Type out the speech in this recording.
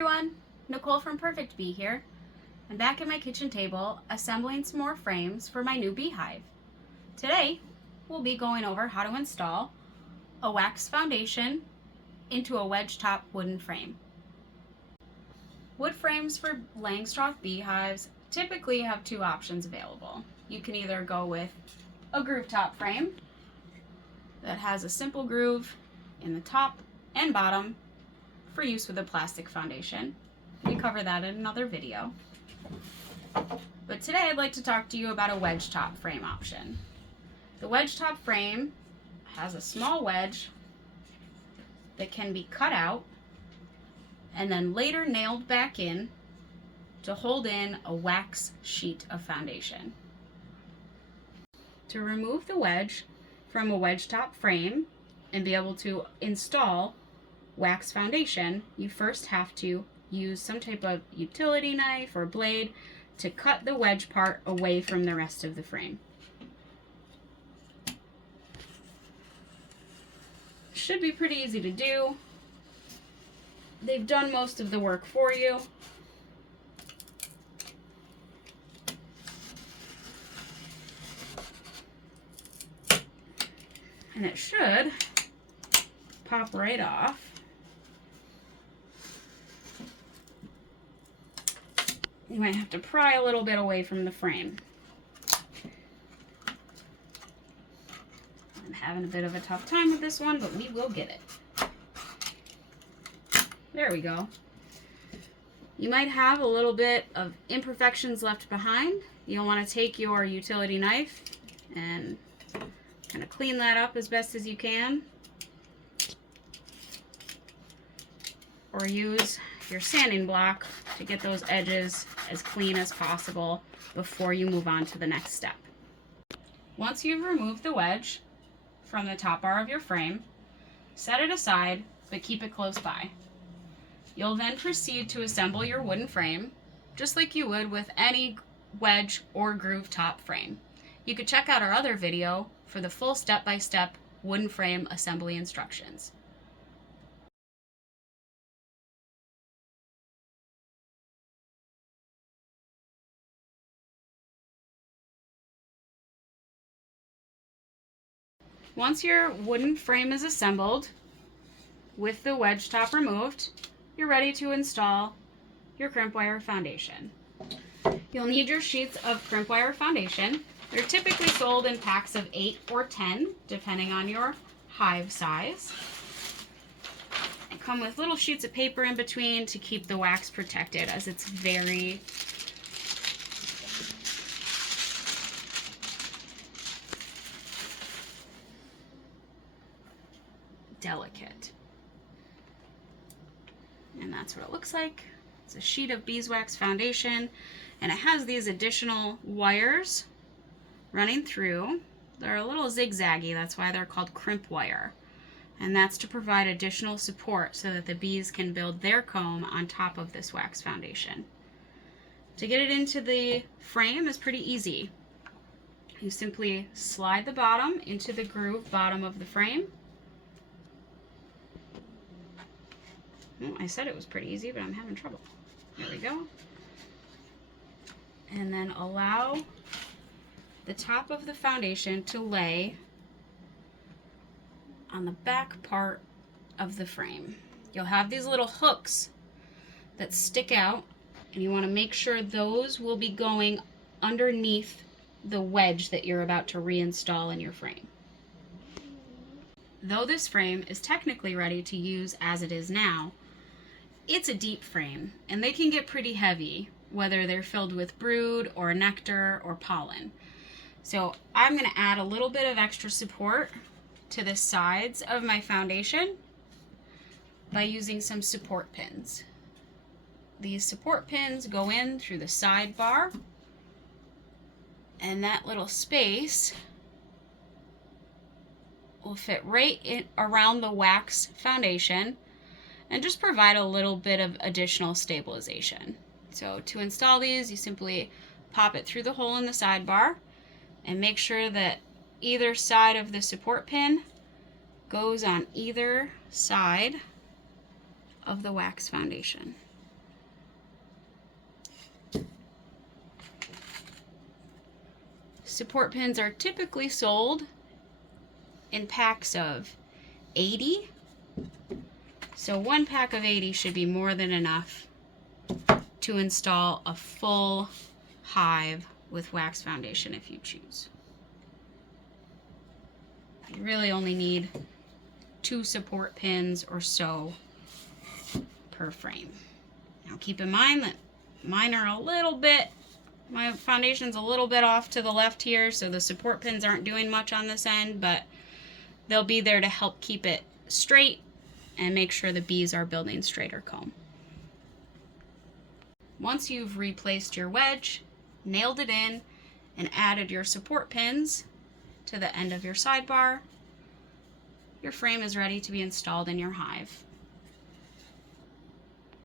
Everyone, Nicole from Perfect Bee here. I'm back at my kitchen table assembling some more frames for my new beehive. Today, we'll be going over how to install a wax foundation into a wedge-top wooden frame. Wood frames for Langstroth beehives typically have two options available. You can either go with a groove top frame that has a simple groove in the top and bottom for use with a plastic foundation. We cover that in another video. But today I'd like to talk to you about a wedge top frame option. The wedge top frame has a small wedge that can be cut out and then later nailed back in to hold in a wax sheet of foundation. To remove the wedge from a wedge top frame and be able to install wax foundation, you first have to use some type of utility knife or blade to cut the wedge part away from the rest of the frame. Should be pretty easy to do. They've done most of the work for you. And it should pop right off. You might have to pry a little bit away from the frame. I'm having a bit of a tough time with this one, but we will get it. There we go. You might have a little bit of imperfections left behind. You'll want to take your utility knife and kind of clean that up as best as you can. Or use your sanding block to get those edges as clean as possible before you move on to the next step. Once you've removed the wedge from the top bar of your frame, set it aside, but keep it close by. You'll then proceed to assemble your wooden frame, just like you would with any wedge or groove top frame. You could check out our other video for the full step-by-step wooden frame assembly instructions. Once your wooden frame is assembled with the wedge top removed, you're ready to install your crimp wire foundation. You'll need your sheets of crimp wire foundation. They're typically sold in packs of 8 or 10, depending on your hive size. And come with little sheets of paper in between to keep the wax protected, as it's very delicate. And that's what it looks like. It's a sheet of beeswax foundation, and it has these additional wires running through. They're a little zigzaggy, that's why they're called crimp wire. And that's to provide additional support so that the bees can build their comb on top of this wax foundation. To get it into the frame is pretty easy. You simply slide the bottom into the groove bottom of the frame. Well, I said it was pretty easy, but I'm having trouble. There we go. And then allow the top of the foundation to lay on the back part of the frame. You'll have these little hooks that stick out, and you want to make sure those will be going underneath the wedge that you're about to reinstall in your frame. Though this frame is technically ready to use as it is now, it's a deep frame, and they can get pretty heavy, whether they're filled with brood or nectar or pollen. So I'm going to add a little bit of extra support to the sides of my foundation by using some support pins. These support pins go in through the sidebar, and that little space will fit right in around the wax foundation and just provide a little bit of additional stabilization. So to install these, you simply pop it through the hole in the sidebar and make sure that either side of the support pin goes on either side of the wax foundation. support pins are typically sold in packs of 80. So one pack of 80 should be more than enough to install a full hive with wax foundation if you choose. You really only need 2 support pins or so per frame. Now keep in mind that mine are a little bit, my foundation's a little bit off to the left here, so the support pins aren't doing much on this end, but they'll be there to help keep it straight and make sure the bees are building straighter comb. Once you've replaced your wedge, nailed it in, and added your support pins to the end of your sidebar, your frame is ready to be installed in your hive.